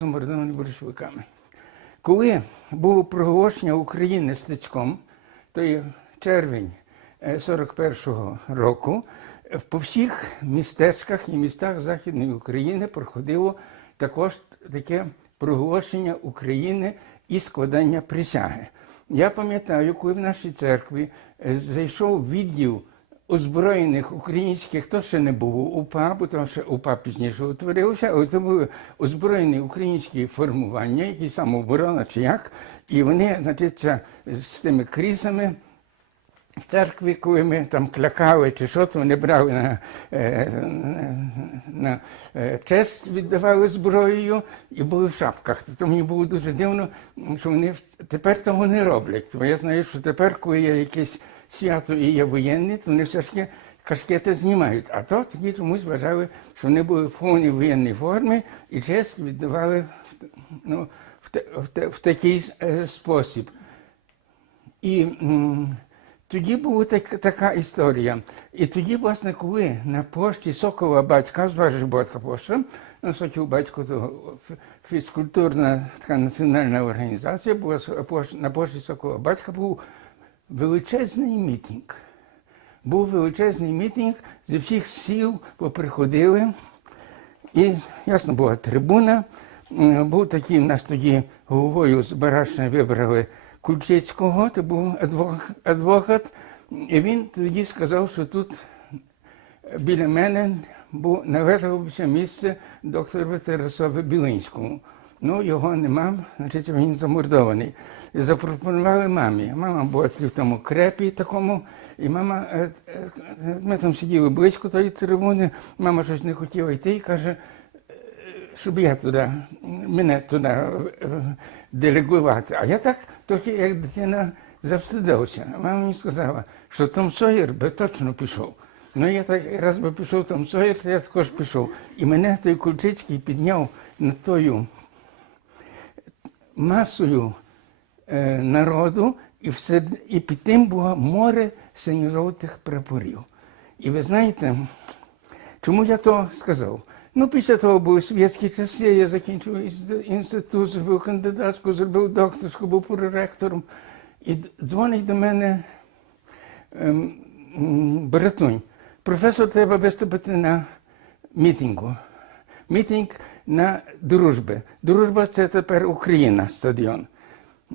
замордовані большевиками. Коли було проголошення України стецьком, то є червень е, 41-го року, е, по всіх містечках і містах Західної України проходило також таке проголошення України і складання присяги. Я пам'ятаю, коли в нашій церкві е, зайшов відділ озброєних українських, хто ще не був УПА, бо тому що УПА пізніше утворилося, але це були озброєні українські формування, які самооборона чи як, і вони, значить, з тими крісами. В церкві, коли ми там клякали чи що, то вони брали на, е, на е, честь, віддавали зброєю і були в шапках. То мені було дуже дивно, що вони тепер того не роблять. Бо я знаю, що тепер, коли є якесь свято і є воєнні, то вони все ж таки кашкети знімають. А то тоді чомусь вважали, що вони були в повній воєнній формі і честь віддавали ну, в, те- в, те- в такий е, спосіб. І м, тоді була так, така історія. І тоді, власне, коли на пошті Сокола батька, зважиш батька пошта, ну, Сокіл батько то фізкультурна така національна організація, була на пошті Сокола батька був величезний мітинг. Був величезний мітинг, зі всіх сіл поприходили. І ясно була трибуна. Був такий в нас тоді головою з Барашня вибрали Кульчицького, це був адвокат. І він тоді сказав, що тут біля мене належалося місце доктору Тарасові Білинському. Ну, його нема, значить він замордований. І запропонували мамі. Мама була в тому крепі такому, і мама, е, е, ми там сиділи близько тої трибуни, мама щось не хотіла йти і каже, щоб я туди, мене туди е, делегувати. А я так трохи, як дитина, завстидався. Мама мені сказала, що Том Сойер би точно пішов. Ну, я так раз би пішов Том Сойер, то я також пішов. І мене той Кульчицький підняв над тою масою е, народу, і, все, і під тим було море синьо-жовтих прапорів. І ви знаєте, Чому я то сказав? Ну, після того були совєтські часи, я закінчив інститут, зробив кандидатську, зробив докторську, був проректором. І дзвонить до мене ем, м, Братунь. Професор, треба виступити на мітингу. Мітинг на дружби. Дружба це тепер Україна, стадіон.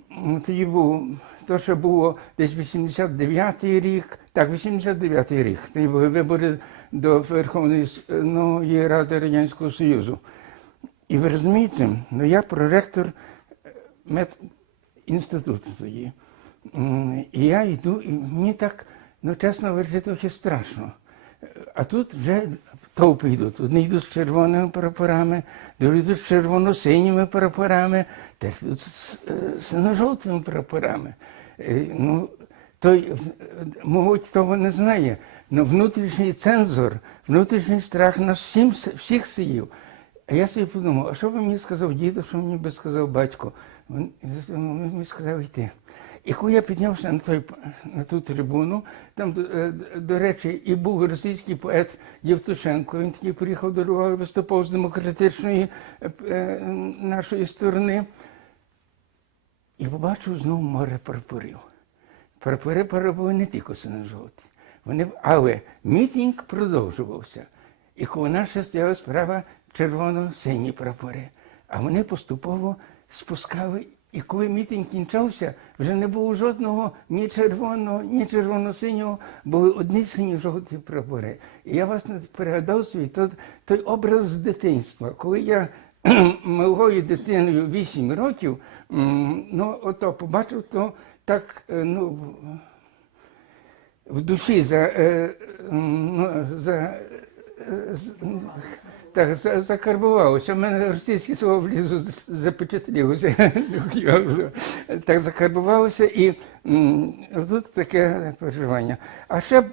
Ну, Тоді був, то, що було десь 89-й рік, так, 89-й рік. Тоді були вибори до Верховної ну, Ради Радянського Союзу. І ви розумієте, ну я проректор медінституту тоді. І я йду, і мені так, ну чесно говорячи, трохи страшно. А тут вже толпи йдуть. Одні йдуть з червоними прапорами, другі йдуть з червоно-синіми прапорами, теж йдуть з е, синьо-жовтими прапорами. Е, Ну, той, е, мабуть, того не знає. але внутрішній цензор, внутрішній страх нас всім, всіх сіїв. А я собі подумав, а що би мені сказав діду, що мені би сказав батько? Він мені сказав йти. І коли я піднявся на, той, на ту трибуну, там, до, е, до речі, і був російський поет Євтушенко, він тоді приїхав до Львова, виступав з демократичної е, е, нашої сторони. І побачив знову море прапорів. Прапори пора були не тільки синьо-жовті. Вони, але мітинг продовжувався. І коли наша стояла справа червоно-сині прапори. А вони поступово спускали. І коли мітинг кінчався, вже не було жодного ні червоного, ні червоно-синього, були одні сині-жовті прапори. І я вас пригадав свій той, той образ з дитинства, коли я малою дитиною 8 років, ну, ото побачив, то так, е, ну, в- душі за, е, ну, за, так, закарбувалося. У мене російське слово влізу запечатлілося. Так закарбувалося і тут таке переживання. А ще